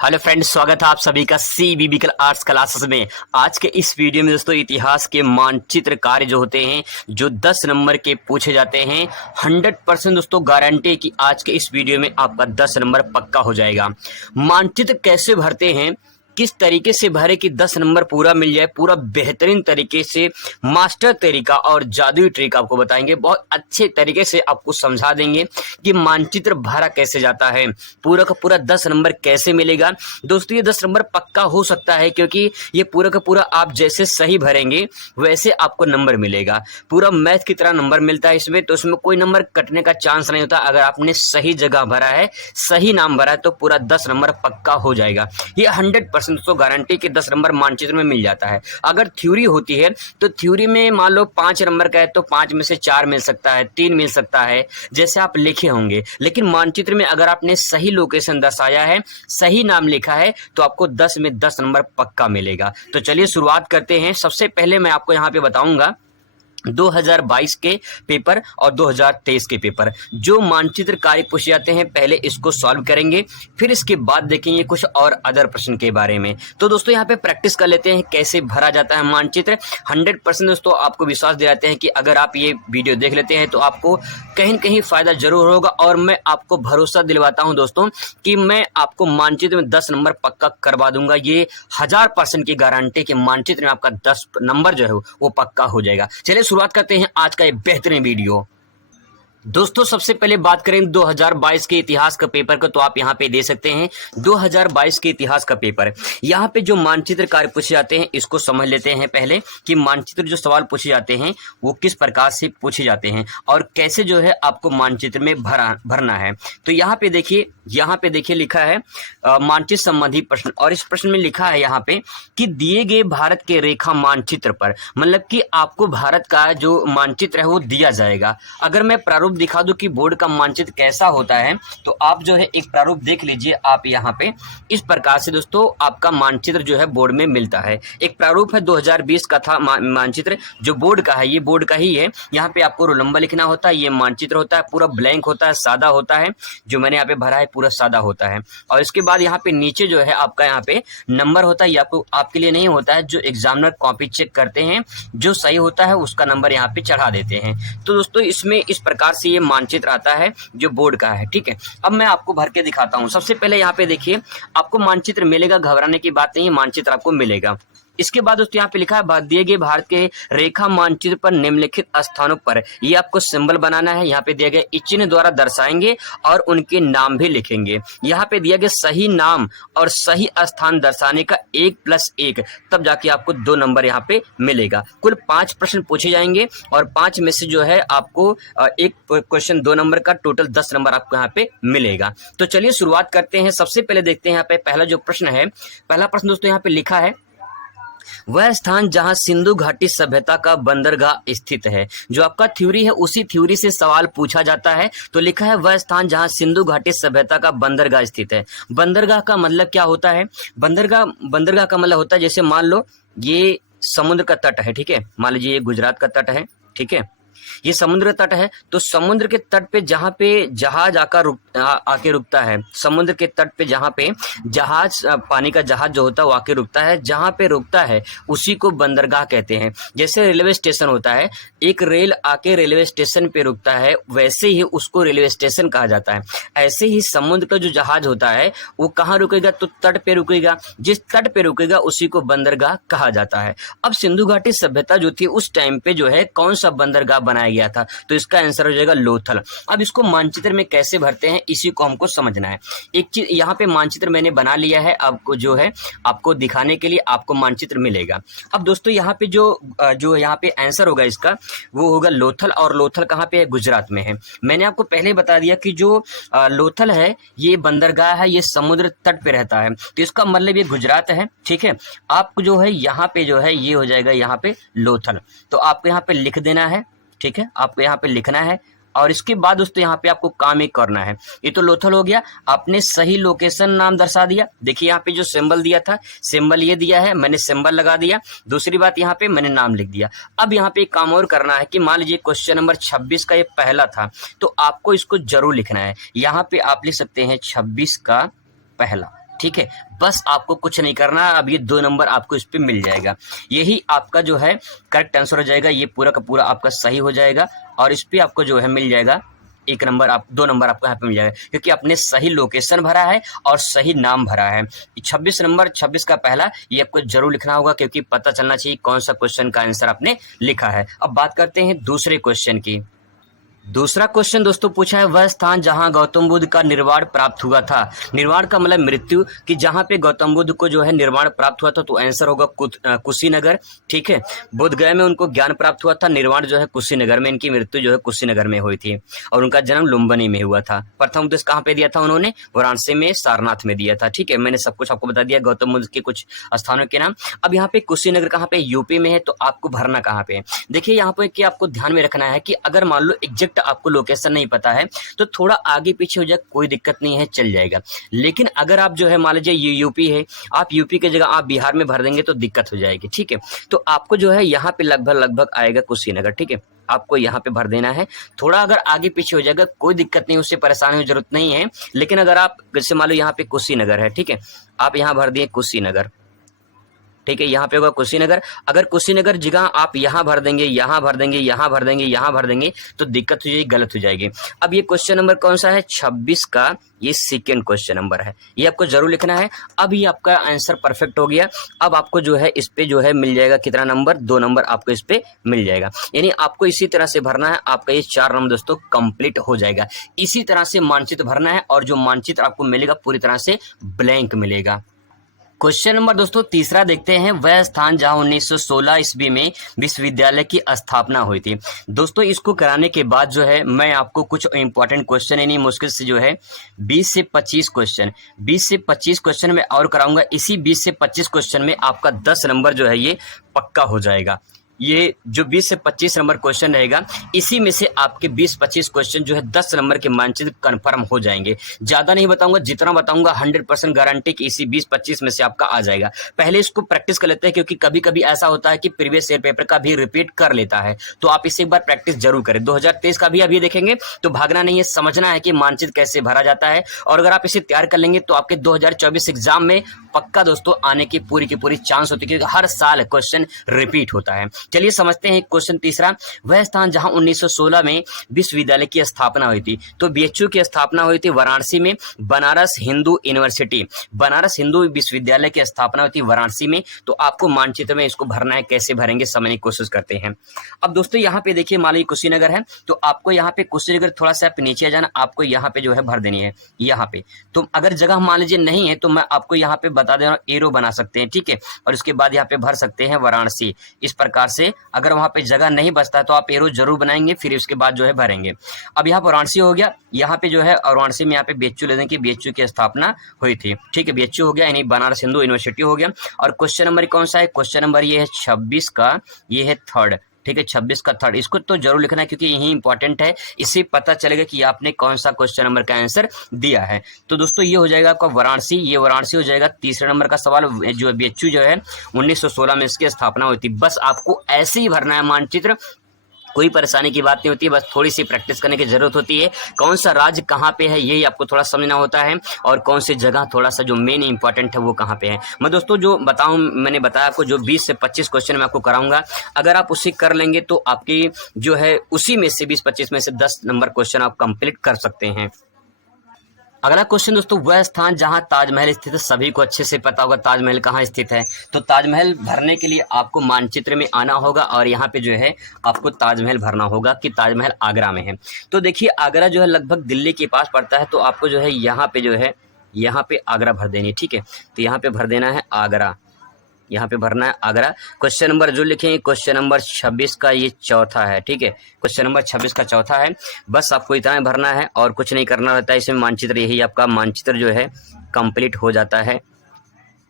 Hello friends, स्वागत है आप सभी का सी बिबिकल आर्ट्स क्लासेस में। आज के इस वीडियो में दोस्तों इतिहास के मानचित्र कार्य जो होते हैं जो 10 नंबर के पूछे जाते हैं 100% दोस्तों गारंटी कि आज के इस वीडियो में आपका 10 नंबर पक्का हो जाएगा। मानचित्र कैसे भरते हैं, किस तरीके से भरे कि 10 नंबर पूरा मिल जाए, पूरा बेहतरीन तरीके से मास्टर तरीका और जादुई ट्रिक आपको बताएंगे। बहुत अच्छे तरीके से आपको समझा देंगे कि मानचित्र भरा कैसे जाता है, पूरा का पूरा 10 नंबर कैसे मिलेगा। दोस्तों ये 10 नंबर पक्का हो सकता है क्योंकि ये पूरा का पूरा आप जैसे सही भरेंगे वैसे आपको नंबर मिलेगा। पूरा मैथ की तरह नंबर मिलता है इसमें, तो इसमें कोई नंबर कटने का चांस नहीं होता। अगर आपने सही जगह भरा है, सही नाम भरा है तो पूरा 10 नंबर पक्का हो जाएगा। ये 100% दोस्तों गारंटी के 10 नंबर मानचित्र में मिल जाता है। अगर थ्योरी होती है तो थ्योरी में मान लो 5 नंबर का है तो 5 में से 4 मिल सकता है, 3 मिल सकता है, जैसे आप लिखे होंगे। लेकिन मानचित्र में अगर आपने सही लोकेशन दर्शाया है, सही नाम लिखा है तो आपको 10 में 10 नंबर पक्का मिलेगा। तो चलिए शुरुआत करते हैं। सबसे पहले मैं आपको यहाँ पे बताऊंगा 2022 के पेपर और 2023 के पेपर जो मानचित्र कार्य पूछे जाते हैं, पहले इसको सॉल्व करेंगे, फिर इसके बाद देखेंगे कुछ और अदर प्रश्न के बारे में। तो दोस्तों यहाँ पे प्रैक्टिस कर लेते हैं कैसे भरा जाता है मानचित्र। 100% दोस्तों आपको विश्वास दिलाते हैं कि अगर आप ये वीडियो देख लेते हैं तो आपको कहीं न कहीं फायदा जरूर होगा। और मैं आपको भरोसा दिलवाता हूँ दोस्तों कि मैं आपको मानचित्र में 10 नंबर पक्का करवा दूंगा। ये 1000% की गारंटी कि मानचित्र में आपका 10 नंबर जो है वो पक्का हो जाएगा। चलिए शुरुआत करते हैं आज का ये बेहतरीन वीडियो। दोस्तों सबसे पहले बात करें 2022 के इतिहास का पेपर को, तो आप यहाँ पे दे सकते हैं 2022 के इतिहास का पेपर। यहाँ पे जो मानचित्र कार्य पूछे जाते हैं इसको समझ लेते हैं पहले कि मानचित्र जो सवाल पूछे जाते हैं वो किस प्रकार से पूछे जाते हैं और कैसे जो है आपको मानचित्र में भरना है। तो यहाँ पे देखिए लिखा है मानचित्र संबंधी प्रश्न, और इस प्रश्न में लिखा है यहाँ पे कि दिए गए भारत के रेखा मानचित्र पर, मतलब कि आपको भारत का जो मानचित्र है वो दिया जाएगा। अगर मैं प्रारूप दिखा दूं कि बोर्ड का मानचित्र कैसा होता है तो आप जो है एक प्रारूप देख लीजिए। आप यहाँ पे इस प्रकार से दोस्तों आपका मानचित्र जो है बोर्ड में मिलता है। एक प्रारूप है 2020 का था मानचित्र जो बोर्ड का है, ये बोर्ड का ही है। यहाँ पे आपको रोल नंबर लिखना होता है, ये मानचित्र होता है, पूरा ब्लैंक होता है, सादा होता है। जो मैंने यहाँ पे भरा है पूरा सादा होता है। और इसके बाद यहाँ पे नीचे जो है आपका यहाँ पे नंबर होता है। ये आपके लिए नहीं होता है, जो एग्जामिनर कॉपी चेक करते हैं, जो सही होता है उसका नंबर यहाँ पे चढ़ा देते हैं। तो दोस्तों इसमें इस प्रकार से ये मानचित्र आता है जो बोर्ड का है, ठीक है। अब मैं आपको भर के दिखाता हूं। सबसे पहले यहाँ पे देखिए आपको मानचित्र मिलेगा, घबराने की बात नहीं है, मानचित्र आपको मिलेगा। इसके बाद दोस्तों यहाँ पे लिखा है दिए गए भारत के रेखा मानचित्र पर निम्नलिखित स्थानों पर, ये आपको सिंबल बनाना है। यहाँ पे दिया गया इस चिन्ह द्वारा दर्शाएंगे और उनके नाम भी लिखेंगे। यहाँ पे दिया गया सही नाम और सही स्थान दर्शाने का 1+1, तब जाके आपको 2 नंबर यहाँ पे मिलेगा। कुल 5 प्रश्न पूछे जाएंगे और 5 में से जो है आपको एक क्वेश्चन 2 नंबर का, टोटल 10 नंबर आपको यहाँ पे मिलेगा। तो चलिए शुरुआत करते हैं। सबसे पहले देखते हैं यहाँ पे पहला जो प्रश्न है। पहला प्रश्न दोस्तों यहाँ पे लिखा है वह स्थान जहां सिंधु घाटी सभ्यता का बंदरगाह स्थित है। जो आपका थ्योरी है उसी थ्योरी से सवाल पूछा जाता है। तो लिखा है वह स्थान जहां सिंधु घाटी सभ्यता का बंदरगाह स्थित है। बंदरगाह का मतलब क्या होता है? बंदरगाह का मतलब होता है जैसे मान लो ये समुद्र का तट है, ठीक है। मान लीजिए ये गुजरात का तट है, ठीक है। ये समुद्र तट है, तो समुद्र के तट पे जहाँ पे जहाज आके रुकता है, समुद्र के तट पे जहाँ पे जहाज, पानी का जहाज जो होता है वो आके रुकता है, जहाँ पे रुकता है उसी को बंदरगाह कहते हैं। जैसे रेलवे स्टेशन होता है, एक रेल आके रेलवे स्टेशन पे रुकता है, वैसे ही उसको रेलवे स्टेशन कहा जाता है। ऐसे ही समुद्र का जो जहाज होता है वो कहाँ रुकेगा? तो तट पे रुकेगा। जिस तट पे रुकेगा उसी को बंदरगाह कहा जाता है। अब सिंधु घाटी सभ्यता जो थी उस टाइम पे जो है कौन सा बंदरगाह बनाया गया था? तो इसका आंसर हो जाएगा लोथल। अब इसको मानचित्र में कैसे भरते हैं इसी को हमको समझना है। एक चीज यहाँ पे मानचित्र मैंने बना लिया है, आपको जो है आपको दिखाने के लिए आपको मानचित्र मिलेगा। अब दोस्तों यहाँ पे जो यहाँ पे आंसर होगा इसका वो होगा लोथल। और लोथल कहाँ पे है? गुजरात में है। मैंने आपको पहले बता दिया कि जो लोथल है ये बंदरगाह है, ये समुद्र तट पे रहता है, तो इसका मतलब ये गुजरात है, ठीक है। आपको जो है यहाँ पे जो है ये हो जाएगा यहाँ पे लोथल। तो आपको यहाँ पे लिख देना है, ठीक है। आपको यहाँ पे लिखना है और इसके बाद दोस्तों यहाँ पे आपको काम एक करना है। ये तो लोथल हो गया, आपने सही लोकेशन नाम दर्शा दिया। देखिए यहाँ पे जो सिंबल दिया था, सिंबल ये दिया है, मैंने सिंबल लगा दिया। दूसरी बात यहाँ पे मैंने नाम लिख दिया। अब यहाँ पे एक काम और करना है कि मान लीजिए क्वेश्चन नंबर 26 का ये पहला था, तो आपको इसको जरूर लिखना है। यहाँ पे आप लिख सकते हैं 26 का पहला, ठीक है, बस आपको कुछ नहीं करना है। अब ये 2 नंबर आपको इस पे मिल जाएगा। यही आपका जो है करेक्ट आंसर हो जाएगा। ये पूरा का पूरा आपका सही हो जाएगा और इस पे आपको जो है मिल जाएगा 1 नंबर, आप 2 नंबर आपको यहाँ पे मिल जाएगा, क्योंकि आपने सही लोकेशन भरा है और सही नाम भरा है। 26 नंबर, 26 का पहला, ये आपको जरूर लिखना होगा, क्योंकि पता चलना चाहिए कौन सा क्वेश्चन का आंसर आपने लिखा है। अब बात करते हैं दूसरे क्वेश्चन की। दूसरा क्वेश्चन दोस्तों पूछा है, वह स्थान जहां गौतम बुद्ध का निर्वाण प्राप्त हुआ था। निर्वाण का मतलब मृत्यु, कि जहां पे गौतम बुद्ध को जो है निर्वाण प्राप्त हुआ था, तो आंसर होगा कुशीनगर। ठीक है, बोध गया में उनको ज्ञान प्राप्त हुआ था, निर्वाण जो है कुशीनगर में, इनकी मृत्यु जो है कुशीनगर में हुई थी और उनका जन्म लुम्बिनी में हुआ था। प्रथम उपदेश कहाँ पे दिया था उन्होंने? वाराणसी में, सारनाथ में दिया था। ठीक है, मैंने सब कुछ आपको बता दिया गौतम बुद्ध के कुछ स्थानों के नाम। अब यहाँ पे कुशीनगर कहाँ पे? यूपी में है, तो आपको भरना कहाँ पे है? देखिए यहाँ पे कि आपको ध्यान में रखना है कि अगर मान लो एग्जैक्ट आपको लोकेशन नहीं पता है तो थोड़ा आगे पीछे हो जाए, कोई दिक्कत नहीं है, चल जाएगा। लेकिन अगर आप जो है मान लीजिए ये यूपी है, आप यूपी की जगह आप बिहार में भर देंगे तो दिक्कत हो जाएगी। ठीक है, तो आपको जो है यहाँ पे लगभग आएगा कुशीनगर। ठीक है, आपको यहाँ पे भर देना है। थोड़ा अगर आगे पीछे हो जाएगा कोई दिक्कत नहीं, उससे परेशानी की जरूरत नहीं है। लेकिन अगर आप जैसे मान लो यहाँ पे कुशीनगर है, ठीक है, आप यहाँ भर दिए कुशीनगर। ठीक है, यहाँ पे होगा कुशीनगर। अगर कुशीनगर जगह आप यहाँ भर देंगे, यहाँ भर देंगे, यहाँ भर देंगे, यहाँ भर देंगे, तो दिक्कत हो जाएगी, गलत हो जाएगी। अब ये क्वेश्चन नंबर कौन सा है? 26 का ये सेकेंड क्वेश्चन नंबर है, ये आपको जरूर लिखना है। अब ये आपका आंसर परफेक्ट हो गया। अब आपको जो है इस पे जो है मिल जाएगा कितना नंबर? 2 नंबर आपको इस पे मिल जाएगा। यानी आपको इसी तरह से भरना है, आपका ये 4 नंबर दोस्तों कंप्लीट हो जाएगा। इसी तरह से मानचित्र भरना है और जो मानचित्र आपको मिलेगा पूरी तरह से ब्लैंक मिलेगा। क्वेश्चन नंबर दोस्तों तीसरा देखते हैं, वह स्थान जहां 1916 ईस्वी में विश्वविद्यालय की स्थापना हुई थी। दोस्तों इसको कराने के बाद जो है मैं आपको कुछ इंपॉर्टेंट क्वेश्चन, यानी मुश्किल से जो है 20 से 25 क्वेश्चन मैं और कराऊंगा। इसी 20 से 25 क्वेश्चन में आपका 10 नंबर जो है ये पक्का हो जाएगा। ये जो 20 से 25 नंबर क्वेश्चन रहेगा, इसी में से आपके 20-25 क्वेश्चन जो है 10 नंबर के मानचित्र कंफर्म हो जाएंगे। ज्यादा नहीं बताऊंगा, जितना बताऊंगा 100% गारंटी कि इसी 20-25 में से आपका आ जाएगा। पहले इसको प्रैक्टिस कर लेते हैं, क्योंकि कभी कभी ऐसा होता है कि प्रीवियस ईयर पेपर का भी रिपीट कर लेता है, तो आप इसे एक बार प्रैक्टिस जरूर करें। 2023 का भी अभी देखेंगे, तो भागना नहीं है, समझना है कि मानचित्र कैसे भरा जाता है। और अगर आप इसे तैयार कर लेंगे तो आपके 2024 एग्जाम में पक्का दोस्तों आने की पूरी चांस होती है, क्योंकि हर साल क्वेश्चन रिपीट होता है। चलिए समझते हैं क्वेश्चन तीसरा, वह स्थान जहां 1916 में विश्वविद्यालय की स्थापना हुई थी। तो बीएचयू की स्थापना हुई थी वाराणसी में, बनारस हिंदू यूनिवर्सिटी, बनारस हिंदू विश्वविद्यालय की स्थापना हुई थी वाराणसी में। तो आपको मानचित्र में इसको भरना है, कैसे भरेंगे समझने की कोशिश करते हैं। अब दोस्तों यहाँ पे देखिए मान लीजिए कुशीनगर है, तो आपको यहाँ पे कुशीनगर थोड़ा सा नीचे आ जाना, आपको यहाँ पे जो है भर देनी है यहाँ पे। तो अगर जगह मान लीजिए नहीं है तो मैं आपको यहाँ पे बता दे रहा हूँ, एरो बना सकते हैं। ठीक है, और उसके बाद यहाँ पे भर सकते हैं वाराणसी, इस प्रकार से। अगर वहां पे जगह नहीं बचता है तो आप एरो जरूर बनाएंगे, फिर उसके बाद जो है भरेंगे। अब यहाँ पर वाराणसी हो गया, यहाँ पे जो है और वाराणसी में यहाँ पे बीएचयू ले देंगे, बीएचयू की स्थापना हुई थी। ठीक है, बीएचयू हो गया, यानी बनारस हिंदू यूनिवर्सिटी हो गया। और क्वेश्चन नंबर कौन सा है? क्वेश्चन नंबर ये है 26 का, ये है थर्ड। ठीक है, 26 का थर्ड, इसको तो जरूर लिखना है, क्योंकि यही इंपॉर्टेंट है। इससे पता चलेगा कि आपने कौन सा क्वेश्चन नंबर का आंसर दिया है। तो दोस्तों ये हो जाएगा आपका वाराणसी, ये वाराणसी हो जाएगा। तीसरे नंबर का सवाल जो बीएचयू जो है 1916 में इसकी स्थापना हुई थी। बस आपको ऐसे ही भरना है मानचित्र, कोई परेशानी की बात नहीं होती है, बस थोड़ी सी प्रैक्टिस करने की जरूरत होती है। कौन सा राज्य कहाँ पे है यही आपको थोड़ा समझना होता है, और कौन सी जगह थोड़ा सा जो मेन इंपॉर्टेंट है वो कहाँ पे है। मैं दोस्तों जो बताऊं, मैंने बताया आपको जो 20 से 25 क्वेश्चन मैं आपको कराऊंगा, अगर आप उसे कर लेंगे तो आपकी जो है उसी में से 20-25 में से 10 नंबर क्वेश्चन आप कंप्लीट कर सकते हैं। अगला क्वेश्चन दोस्तों, वह स्थान जहां ताजमहल स्थित है। सभी को अच्छे से पता होगा ताजमहल कहाँ स्थित है। तो ताजमहल भरने के लिए आपको मानचित्र में आना होगा और यहाँ पे जो है आपको ताजमहल भरना होगा कि ताजमहल आगरा में है। तो देखिए आगरा जो है लगभग दिल्ली के पास पड़ता है, तो आपको जो है यहाँ पे जो है यहाँ पे आगरा भर देनी। ठीक है, तो यहाँ पे भर देना है आगरा, यहाँ पे भरना है आगरा। क्वेश्चन नंबर जो लिखेंगे क्वेश्चन नंबर 26 का ये चौथा है। ठीक है, क्वेश्चन नंबर 26 का चौथा है। बस आपको इतना भरना है और कुछ नहीं करना रहता है इसमें। मानचित्र यही आपका मानचित्र जो है कंप्लीट हो जाता है।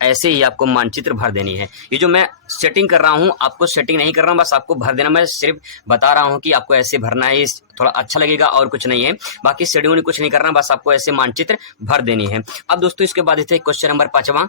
ऐसे ही आपको मानचित्र भर देनी है। ये जो मैं सेटिंग कर रहा हूँ, आपको सेटिंग नहीं कर रहा हूँ, बस आपको भर देना। मैं सिर्फ बता रहा हूँ कि आपको ऐसे भरना है, थोड़ा अच्छा लगेगा और कुछ नहीं है। बाकी शेड्यूल कुछ नहीं करना, बस आपको ऐसे मानचित्र भर देनी है। अब दोस्तों इसके बाद क्वेश्चन नंबर 5वां,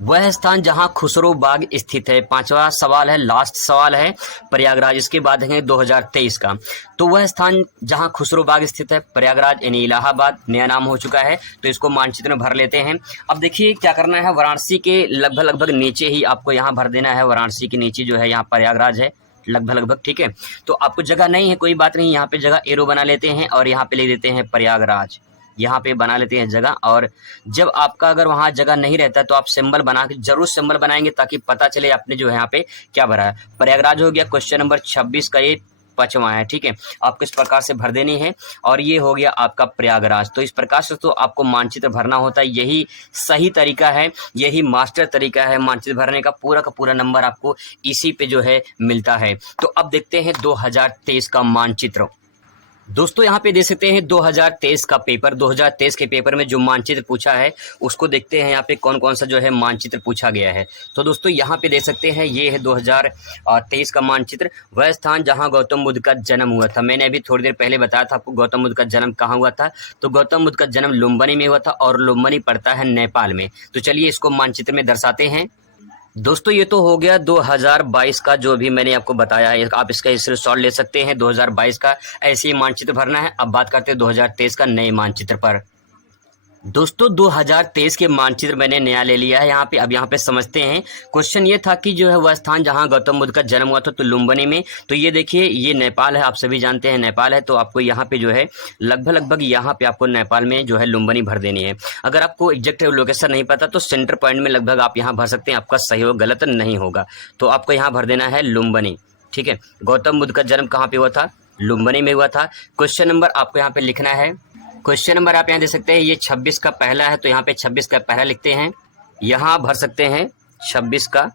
वह स्थान जहां खुसरो बाग स्थित है। पांचवा सवाल है, लास्ट सवाल है प्रयागराज। इसके बाद है 2023 का। तो वह स्थान जहां खुसरो बाग स्थित है प्रयागराज यानी इलाहाबाद, नया नाम हो चुका है, तो इसको मानचित्र में भर लेते हैं। अब देखिए क्या करना है, वाराणसी के लगभग नीचे ही आपको यहाँ भर देना है। वाराणसी के नीचे जो है यहाँ प्रयागराज है लगभग, ठीक है। तो आपको जगह नहीं है, कोई बात नहीं, यहाँ पे जगह एरो बना लेते हैं और यहाँ पे ले देते हैं प्रयागराज, यहाँ पे बना लेते हैं जगह। और जब आपका अगर वहाँ जगह नहीं रहता तो आप सिंबल बना के जरूर सिंबल बनाएंगे ताकि पता चले आपने जो है यहाँ पे क्या भरा है। प्रयागराज हो गया क्वेश्चन नंबर 26 का, ये 5वां है, ठीक है। आपको इस प्रकार से भर देनी है और ये हो गया आपका प्रयागराज। तो इस प्रकार से तो आपको मानचित्र भरना होता है, यही सही तरीका है, यही मास्टर तरीका है मानचित्र भरने का पूरा नंबर आपको इसी पे जो है मिलता है। तो अब देखते हैं 2023 का मानचित्र। दोस्तों यहाँ पे देख सकते हैं 2023 का पेपर। 2023 के पेपर में जो मानचित्र पूछा है उसको देखते हैं यहाँ पे कौन कौन सा जो है मानचित्र पूछा गया है। तो दोस्तों यहाँ पे देख सकते हैं ये है 2023 का मानचित्र। वह स्थान जहाँ गौतम बुद्ध का जन्म हुआ था। मैंने अभी थोड़ी देर पहले बताया था आपको गौतम बुद्ध का जन्म कहाँ हुआ था। तो गौतम बुद्ध का जन्म लुम्बिनी में हुआ था और लुम्बिनी पड़ता है नेपाल में। तो चलिए इसको मानचित्र में दर्शाते हैं। दोस्तों ये तो हो गया 2022 का जो भी मैंने आपको बताया है, आप इसका स्क्रीनशॉट ले सकते हैं। 2022 का ऐसे ही मानचित्र भरना है। अब बात करते हैं 2023 का नए मानचित्र पर। दोस्तों 2023 के मानचित्र मैंने नया ले लिया है यहाँ पे। अब यहाँ पे समझते हैं। क्वेश्चन ये था कि जो है वह स्थान जहाँ गौतम बुद्ध का जन्म हुआ था तो लुम्बिनी में। तो ये देखिए ये नेपाल है, आप सभी जानते हैं नेपाल है। तो आपको यहाँ पे जो है लगभग यहाँ पे आपको नेपाल में जो है लुम्बिनी भर देनी है। अगर आपको एग्जैक्ट लोकेशन नहीं पता तो सेंटर पॉइंट में लगभग आप यहाँ भर सकते हैं, आपका सही हो गलत नहीं होगा। तो आपको यहाँ भर देना है लुम्बिनी, ठीक है। गौतम बुद्ध का जन्म कहाँ पे हुआ था, लुम्बिनी में हुआ था। क्वेश्चन नंबर आपको यहाँ पे लिखना है। क्वेश्चन नंबर आप यहाँ देख सकते हैं, ये 26 का पहला है तो यहाँ पे 26 का पहला लिखते हैं। यहाँ भर सकते हैं 26 का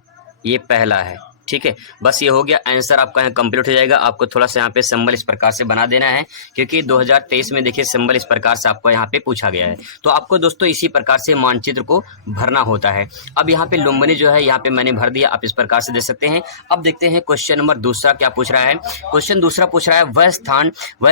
ये पहला है, ठीक है। बस ये हो गया, आंसर आपका यहाँ कंप्लीट हो जाएगा। आपको थोड़ा सा यहाँ पे सिंबल इस प्रकार से बना देना है क्योंकि 2023 में देखिए सिंबल इस प्रकार से आपको यहाँ पे पूछा गया है। तो आपको दोस्तों इसी प्रकार से मानचित्र को भरना होता है। अब यहाँ पे लुम्बिनी जो है यहाँ पे मैंने भर दिया, आप इस प्रकार से देख सकते हैं। अब देखते हैं क्वेश्चन नंबर दूसरा क्या पूछ रहा है। क्वेश्चन दूसरा पूछ रहा है वह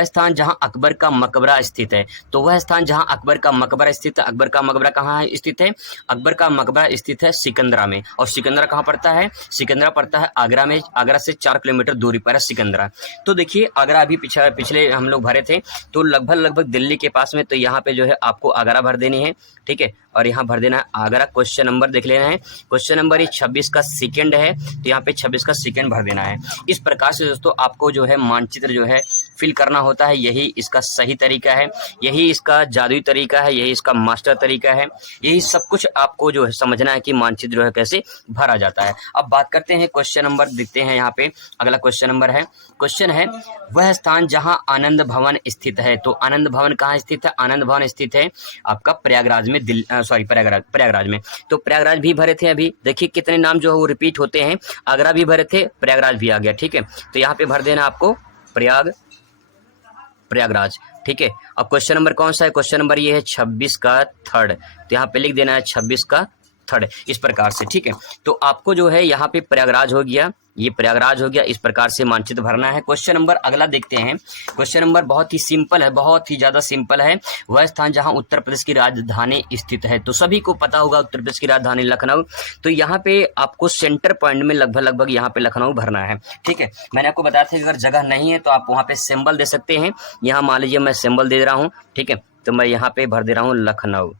स्थान जहाँ अकबर का मकबरा स्थित है। तो वह स्थान जहाँ अकबर का मकबरा स्थित है, अकबर का मकबरा कहाँ स्थित है, अकबर का मकबरा स्थित है सिकंदरा में। और सिकंदरा कहाँ पड़ता है, सिकंदरा पड़ता है आगरा में। आगरा से 4 किलोमीटर दूरी पर है सिकंदरा। तो देखिए आगरा अभी पिछले हम लोग भरे थे तो लगभग दिल्ली के पास में। तो यहाँ पे जो है आपको आगरा भर देनी है, ठीक है। और यहाँ भर देना है आगरा। क्वेश्चन नंबर देख लेना है। क्वेश्चन नंबर ये 26 का सेकंड है तो यहाँ पे 26 का सेकंड भर देना है। इस प्रकार से दोस्तों आपको जो है मानचित्र जो है फिल करना होता है। यही इसका सही तरीका है, यही इसका जादुई तरीका है, यही इसका मास्टर तरीका है। यही सब कुछ आपको जो है समझना है कि मानचित्र जो है कैसे भरा जाता है। अब बात करते हैं क्वेश्चन नंबर, देखते हैं यहाँ पे अगला क्वेश्चन नंबर है। क्वेश्चन है वह स्थान जहाँ आनंद भवन स्थित है। तो आनंद भवन कहाँ स्थित है, आनंद भवन स्थित है आपका प्रयागराज में, प्रयागराज में। तो प्रयागराज भी भरे थे। अभी देखिए कितने नाम जो है वो रिपीट होते हैं। आगरा भी भरे थे, प्रयागराज भी आ गया, ठीक है। तो यहाँ पे भर देना आपको प्रयागराज, ठीक है। अब क्वेश्चन नंबर कौन सा है, क्वेश्चन नंबर ये है 26 का थर्ड। तो यहाँ पे लिख देना है 26 का थर्ड, इस प्रकार से, ठीक है। तो आपको जो है यहाँ पे प्रयागराज हो गया, ये प्रयागराज हो गया। इस प्रकार से मानचित्र भरना है। क्वेश्चन नंबर अगला देखते हैं। क्वेश्चन नंबर बहुत ही सिंपल है, बहुत ही ज्यादा सिंपल है। वह स्थान जहां उत्तर प्रदेश की राजधानी स्थित है। तो सभी को पता होगा उत्तर प्रदेश की राजधानी लखनऊ। तो यहाँ पे आपको सेंटर पॉइंट में लगभग यहाँ पे लखनऊ भरना है, ठीक है। मैंने आपको बताया था कि अगर जगह नहीं है तो आप वहाँ पे सिंबल दे सकते हैं। यहाँ मान लीजिए मैं सिंबल दे रहा हूँ, ठीक है। तो मैं यहाँ पे भर दे रहा हूँ लखनऊ।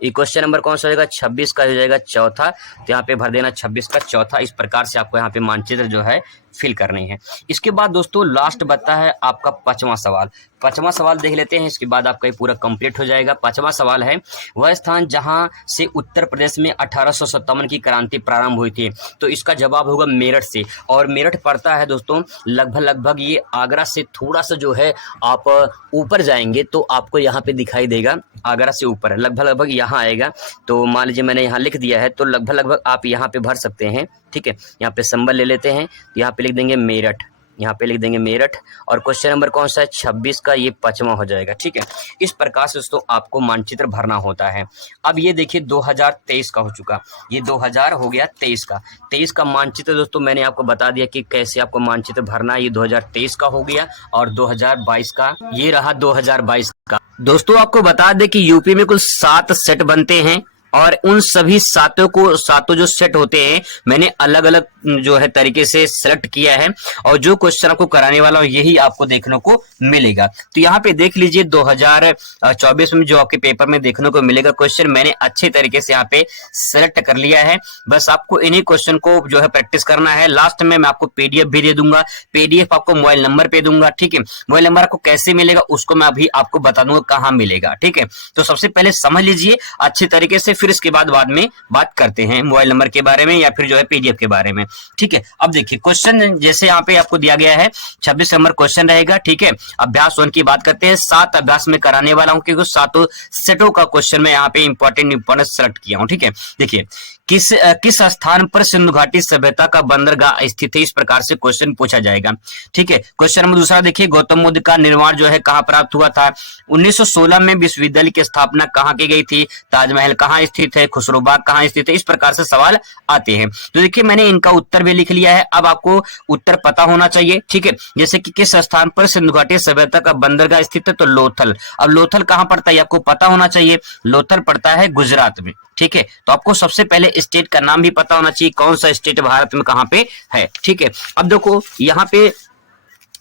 ये क्वेश्चन नंबर कौन सा हो जाएगा, 26 का हो जाएगा चौथा। तो यहाँ पे भर देना 26 का चौथा। इस प्रकार से आपको यहाँ पे मानचित्र जो है फिल करनी है। इसके बाद दोस्तों लास्ट बता है आपका 5वां सवाल। 5वां सवाल देख लेते हैं, इसके बाद आपका ये पूरा कंप्लीट हो जाएगा। 5वां सवाल है वह स्थान जहां से उत्तर प्रदेश में 1857 की क्रांति प्रारंभ हुई थी। तो इसका जवाब होगा मेरठ से। और मेरठ पड़ता है दोस्तों लगभग ये आगरा से थोड़ा सा जो है आप ऊपर जाएंगे तो आपको यहाँ पे दिखाई देगा, आगरा से ऊपर है, लगभग यहाँ आएगा। तो मान लीजिए मैंने यहाँ लिख दिया है तो लगभग आप यहाँ पे भर सकते हैं, ठीक है। यहाँ पे सिंबल ले लेते हैं, यहाँ पे लिख देंगे मेरठ, यहाँ पे लिख देंगे मेरठ। और क्वेश्चन नंबर कौन सा है, 26 का, ये 5वां हो जाएगा, ठीक है। इस प्रकार से दोस्तों आपको मानचित्र भरना होता है। अब ये देखिए 2023 का हो चुका, ये 2000 हो गया 23 का। 23 का मानचित्र दोस्तों मैंने आपको बता दिया कि कैसे आपको मानचित्र भरना है। ये 2023 का हो गया और 2022 का ये रहा 2022 का। दोस्तों आपको बता दें कि यूपी में कुल 7 सेट बनते हैं और उन सभी सातों जो सेट होते हैं मैंने अलग अलग जो है तरीके से सेलेक्ट किया है, और जो क्वेश्चन आपको कराने वाला हूं यही आपको देखने को मिलेगा। तो यहाँ पे देख लीजिए 2024 में जो आपके पेपर में देखने को मिलेगा क्वेश्चन मैंने अच्छे तरीके से यहाँ पे सेलेक्ट कर लिया है। बस आपको इन्हीं क्वेश्चन को जो है प्रैक्टिस करना है। लास्ट में मैं आपको पीडीएफ भी दे दूंगा, पीडीएफ आपको मोबाइल नंबर पे दूंगा, ठीक है। मोबाइल नंबर आपको कैसे मिलेगा उसको मैं अभी आपको बता दूंगा कहाँ मिलेगा, ठीक है। तो सबसे पहले समझ लीजिए अच्छे तरीके से, फिर इसके बाद में बात करते हैं मोबाइल नंबर के बारे में या फिर जो है पीडीएफ के बारे में, ठीक है। अब देखिए क्वेश्चन जैसे यहाँ पे आपको दिया गया है 26 नंबर क्वेश्चन रहेगा, ठीक है। अभ्यास 1 की बात करते हैं। 7 अभ्यास में कराने वाला हूं क्योंकि सातों सेटों का क्वेश्चन मैं यहाँ पे इंपॉर्टेंट सेलेक्ट किया हूं, ठीक है। देखिए किस स्थान पर सिंधु घाटी सभ्यता का बंदरगाह स्थित है, इस प्रकार से क्वेश्चन पूछा जाएगा, ठीक है। क्वेश्चन नंबर दूसरा देखिए गौतम बुद्ध का निर्माण जो है कहाँ प्राप्त हुआ था। 1916 में विश्वविद्यालय की स्थापना कहाँ की गई थी। ताजमहल कहाँ स्थित है, खुसरोबाग कहाँ स्थित है, इस प्रकार से सवाल आते हैं। तो देखिए मैंने इनका उत्तर भी लिख लिया है, अब आपको उत्तर पता होना चाहिए, ठीक है। जैसे कि किस स्थान पर सिंधु घाटी सभ्यता का बंदरगाह स्थित है, तो लोथल। अब लोथल कहाँ पड़ता है आपको पता होना चाहिए, लोथल पड़ता है गुजरात में, ठीक है। तो आपको सबसे पहले स्टेट का नाम भी पता होना चाहिए, कौन सा स्टेट भारत में कहां पे है, ठीक है। अब देखो यहाँ पे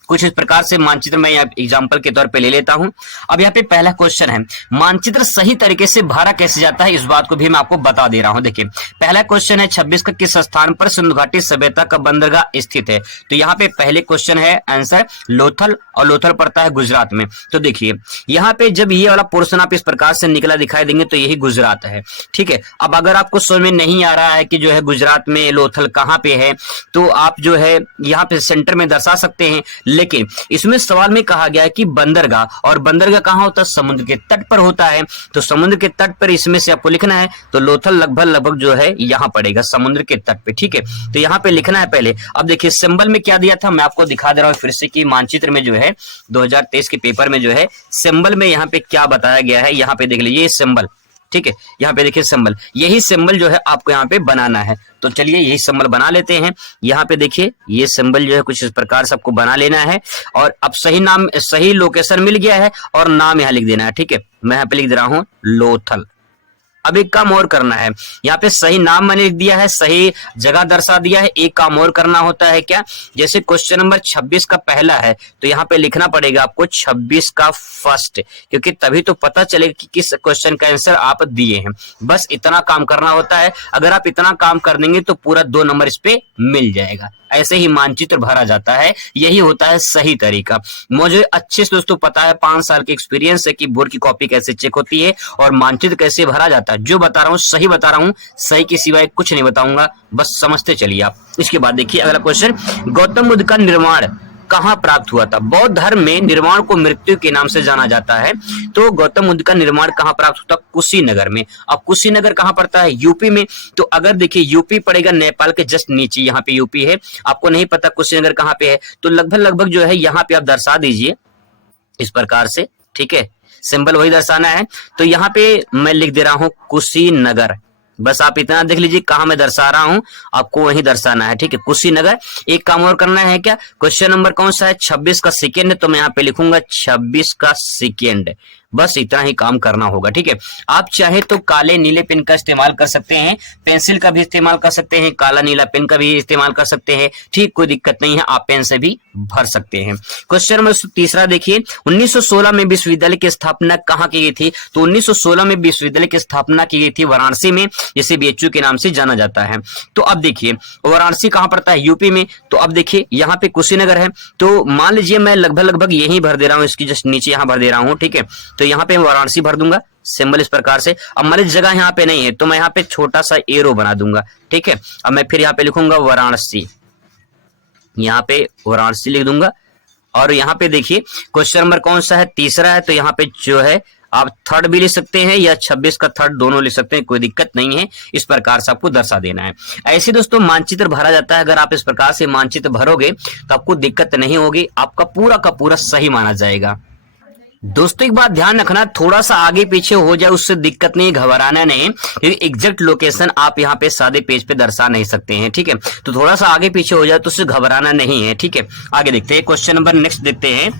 कुछ इस प्रकार से मानचित्र मैं एग्जांपल के तौर पे ले लेता हूं। अब यहाँ पे पहला क्वेश्चन है मानचित्र सही तरीके से भरा कैसे जाता है, इस बात को भी मैं आपको बता दे रहा हूं। देखिए पहला क्वेश्चन है 26 का किस स्थान पर सिंधु घाटी सभ्यता का बंदरगाह स्थित है। तो यहाँ पे पहले क्वेश्चन है आंसर लोथल, और लोथल पड़ता है गुजरात में। तो देखिए यहाँ पे जब ये वाला पोर्शन आप इस प्रकार से निकला दिखाई देंगे तो यही गुजरात है, ठीक है। अब अगर आपको समझ में नहीं आ रहा है कि जो है गुजरात में लोथल कहाँ पे है, तो आप जो है यहाँ पे सेंटर में दर्शा सकते हैं, लेकिन इसमें सवाल में कहा गया है कि बंदरगाह, और बंदरगाह कहां होता है, समुद्र के तट पर होता है। तो समुद्र के तट पर इसमें से आपको लिखना है, तो लोथल लगभग जो है यहां पड़ेगा समुद्र के तट पे, ठीक है। तो यहां पे लिखना है पहले। अब देखिए सिंबल में क्या दिया था मैं आपको दिखा दे रहा हूं फिर से कि मानचित्र में जो है 2023 के पेपर में जो है सिंबल में यहाँ पे क्या बताया गया है। यहाँ पे देख लीजिए सिंबल, ठीक है। यहाँ पे देखिए सिंबल, यही सिंबल जो है आपको यहाँ पे बनाना है। तो चलिए यही सिंबल बना लेते हैं। यहाँ पे देखिए ये सिंबल जो है कुछ इस प्रकार से आपको बना लेना है, और अब सही नाम सही लोकेशन मिल गया है और नाम यहाँ लिख देना है, ठीक है। मैं यहाँ पे लिख दे रहा हूँ लोथल। अब एक काम और करना है, यहाँ पे सही नाम मैंने लिख दिया है, सही जगह दर्शा दिया है। एक काम और करना होता है क्या, जैसे क्वेश्चन नंबर 26 का पहला है तो यहाँ पे लिखना पड़ेगा आपको 26 का फर्स्ट, क्योंकि तभी तो पता चलेगा कि किस क्वेश्चन का आंसर आप दिए हैं। बस इतना काम करना होता है। अगर आप इतना काम कर देंगे तो पूरा 2 नंबर इस पे मिल जाएगा। ऐसे ही मानचित्र भरा जाता है, यही होता है सही तरीका। मुझे अच्छे से दोस्तों पता है, 5 साल के एक्सपीरियंस है कि बोर्ड की कॉपी कैसे चेक होती है और मानचित्र कैसे भरा जाता है। जो बता रहा हूँ सही बता रहा हूँ, सही के सिवाय कुछ नहीं बताऊंगा, बस समझते चलिए आप। इसके बाद देखिए अगला क्वेश्चन, गौतम बुद्ध का निर्माण कहाँ प्राप्त हुआ था। बौद्ध धर्म में निर्माण को मृत्यु के नाम से जाना जाता है, तो गौतम बुद्ध का निर्माण कहाँ प्राप्त हुआ था, कुशीनगर में। अब कुशीनगर कहाँ पड़ता है, यूपी में। तो अगर देखिए यूपी पड़ेगा नेपाल के जस्ट नीचे, यहाँ पे यूपी है, आपको नहीं पता कुशीनगर कहाँ पे है, तो लगभग जो है यहाँ पे आप दर्शा दीजिए इस प्रकार से, ठीक है। सिंबल वही दर्शाना है। तो यहाँ पे मैं लिख दे रहा हूँ कुशीनगर, बस आप इतना देख लीजिए कहां मैं दर्शा रहा हूं, आपको वही दर्शाना है, ठीक है, कुशीनगर। एक काम और करना है क्या, क्वेश्चन नंबर कौन सा है, 26 का सेकेंड है, तो मैं यहाँ पे लिखूंगा 26 का सेकेंड। बस इतना ही काम करना होगा, ठीक है। आप चाहे तो काले नीले पेन का इस्तेमाल कर सकते हैं, पेंसिल का भी इस्तेमाल कर सकते हैं, काला नीला पेन का भी इस्तेमाल कर सकते हैं, ठीक, कोई दिक्कत नहीं है, आप पेन से भी भर सकते हैं। क्वेश्चन नंबर तीसरा देखिए, 1916 में विश्वविद्यालय की स्थापना कहाँ की गई थी। तो 1916 में विश्वविद्यालय की स्थापना की गई थी वाराणसी में, जिसे बीएचयू के नाम से जाना जाता है। तो अब देखिए वाराणसी कहाँ पड़ता है, यूपी में। तो अब देखिए यहाँ पे कुशीनगर है, तो मान लीजिए मैं लगभग यही भर दे रहा हूँ, इसकी जस्ट नीचे यहाँ भर दे रहा हूँ, ठीक है। तो यहाँ पे वाराणसी भर दूंगा, सिंबल इस प्रकार से। अब मान लीजिए जगह यहाँ पे नहीं है तो मैं यहाँ पे छोटा सा एरो बना दूंगा, ठीक है। अब मैं फिर यहाँ पे लिखूंगा वाराणसी, यहाँ पे वाराणसी लिख दूंगा। और यहाँ पे देखिए क्वेश्चन नंबर कौन सा है, तीसरा है, तो यहाँ पे जो है आप थर्ड भी लिख सकते हैं या 26 का थर्ड, दोनों लिख सकते हैं, कोई दिक्कत नहीं है। इस प्रकार से आपको दर्शा देना है। ऐसे दोस्तों मानचित्र भरा जाता है। अगर आप इस प्रकार से मानचित्र भरोगे तो आपको दिक्कत नहीं होगी, आपका पूरा का पूरा सही माना जाएगा। दोस्तों एक बात ध्यान रखना, थोड़ा सा आगे पीछे हो जाए उससे दिक्कत नहीं, घबराना नहीं, क्योंकि एग्जैक्ट लोकेशन आप यहाँ पे सादे पेज पे दर्शा नहीं सकते हैं, ठीक है। तो थोड़ा सा आगे पीछे हो जाए तो उससे घबराना नहीं है, ठीक है। आगे देखते हैं, क्वेश्चन नंबर नेक्स्ट देखते हैं,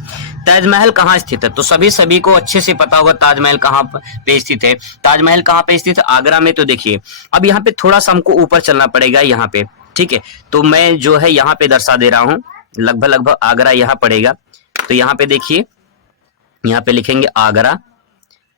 ताजमहल कहाँ स्थित है? तो सभी को अच्छे से पता होगा ताजमहल कहाँ पे स्थित है। ताजमहल कहाँ पे स्थित है? आगरा में। तो देखिए अब यहाँ पे थोड़ा सा हमको ऊपर चलना पड़ेगा यहाँ पे, ठीक है। तो मैं जो है यहाँ पे दर्शा दे रहा हूँ, लगभग आगरा यहाँ पड़ेगा। तो यहाँ पे देखिए, यहाँ पे लिखेंगे आगरा,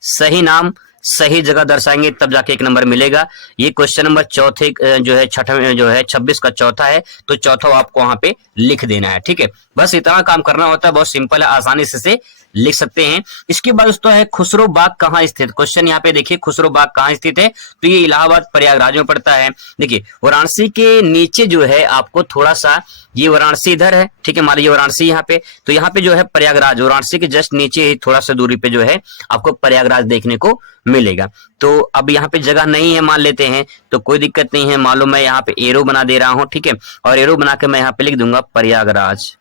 सही नाम सही जगह दर्शाएंगे तब जाके एक नंबर मिलेगा। ये क्वेश्चन नंबर चौथे जो है छठवें जो है 26 का चौथा है, तो चौथा आपको वहां पे लिख देना है, ठीक है। बस इतना काम करना होता है, बहुत सिंपल है, आसानी से लिख सकते हैं। इसके बाद दोस्तों है खुसरो बाग कहाँ स्थित? क्वेश्चन यहाँ पे देखिए, खुसरो बाग कहाँ स्थित है? तो ये इलाहाबाद प्रयागराज में पड़ता है। देखिए वाराणसी के नीचे जो है आपको थोड़ा सा, ये वाराणसी इधर है, ठीक है, मान लीजिए वाराणसी यहाँ पे, तो यहाँ पे जो है प्रयागराज, वाराणसी के जस्ट नीचे ही थोड़ा सा दूरी पे जो है आपको प्रयागराज देखने को मिलेगा। तो अब यहाँ पे जगह नहीं है मान लेते हैं, तो कोई दिक्कत नहीं है, मान लो मैं यहाँ पे एरो बना दे रहा हूँ, ठीक है, और एरो बना के मैं यहाँ पे लिख दूंगा प्रयागराज,